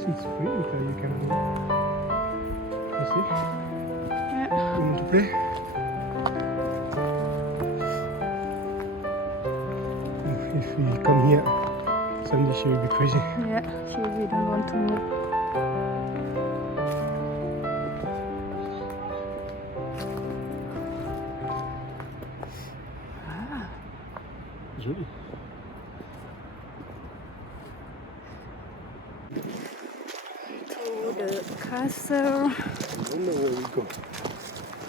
This is free, you can go. You see? Yeah. You want to play? If we come here, suddenly she will be crazy. Yeah, we don't want to move. Joli. To the castle. I don't know where we go.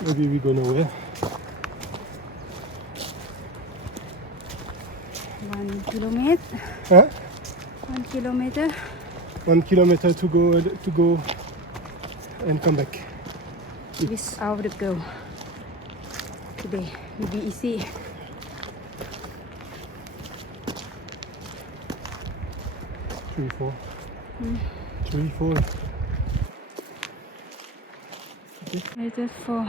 Maybe we go nowhere. 1 kilometer. Huh? 1 kilometer. 1 kilometer to go and come back. Without the girl. Today will be easy. Three, four. 3, 4. Later for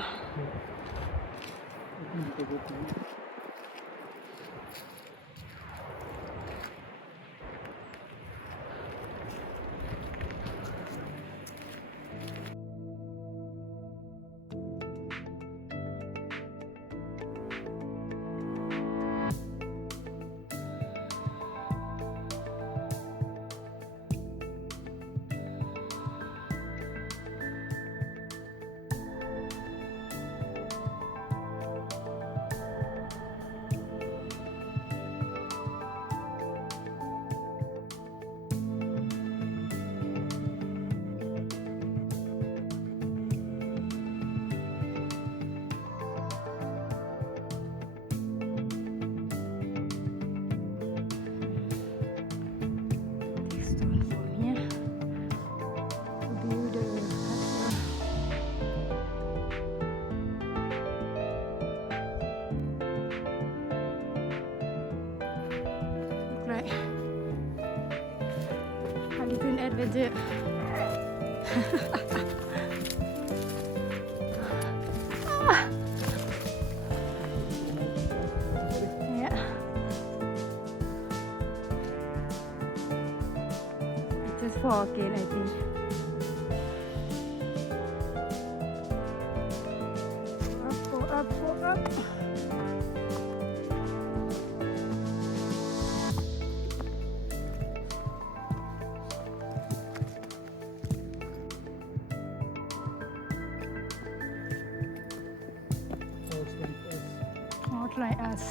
stone from here to build the castle. Look like a little adventure. Yeah. Just fall again, I think. Go up, go up. Not like us.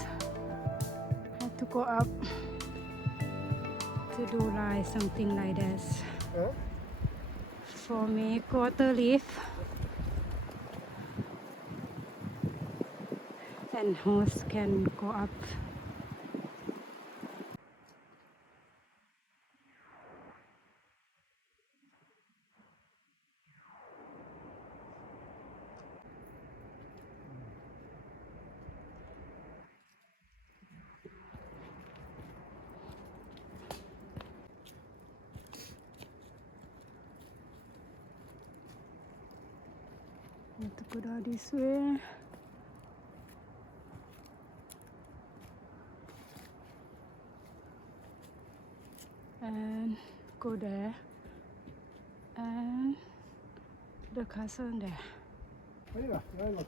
Have to go up to do like something like this. Huh? For me, quarter leaf and horse can go up. Have to go down this way. And go there. And the castle there. Oh yeah, why not?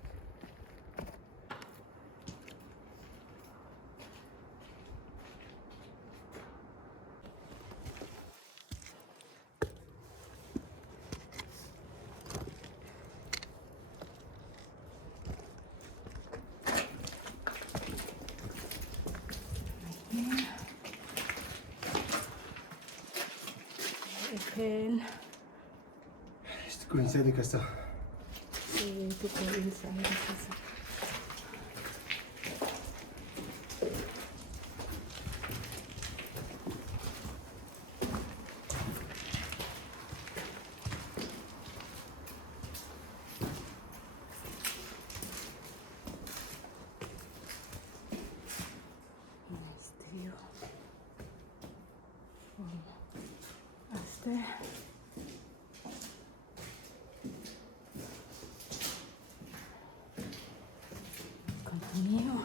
Open. Let's go inside the castle. So we have to go inside the castle. Nice view from us there. Continue.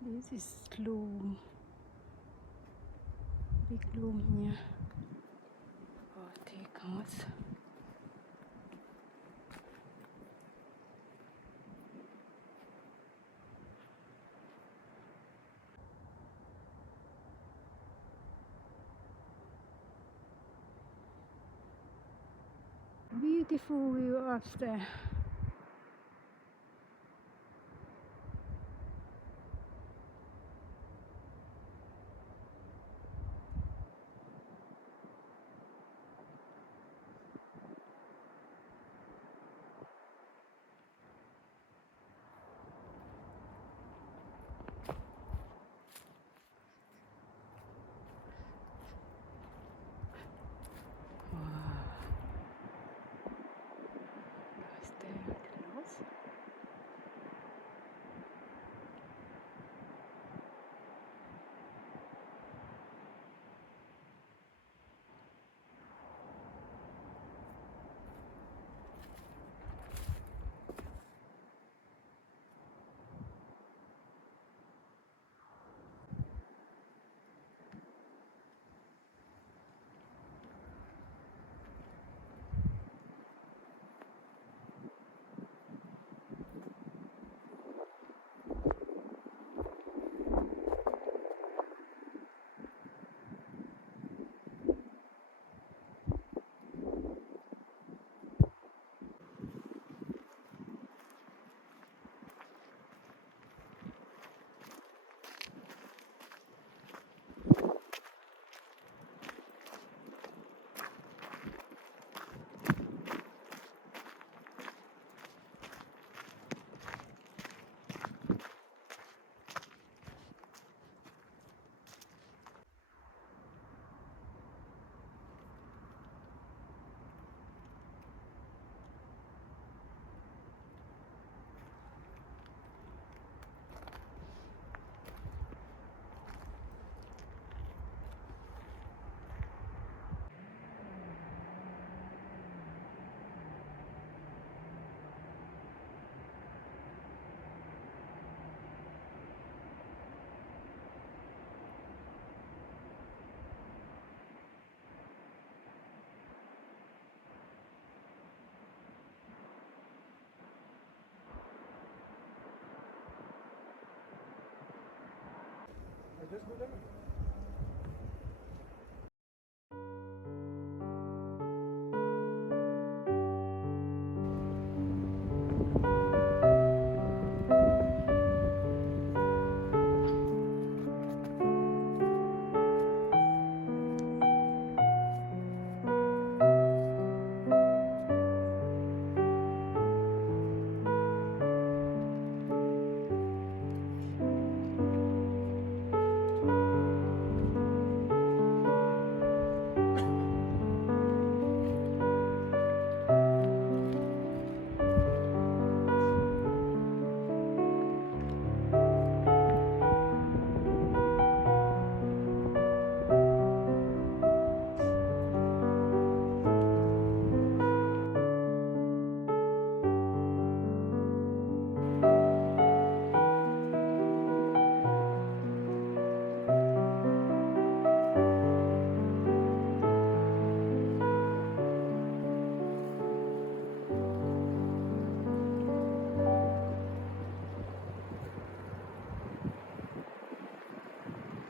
This is gloom. Big gloom here. Oh, take us. Beautiful view up there. Wow. Guys, there close. I just go there.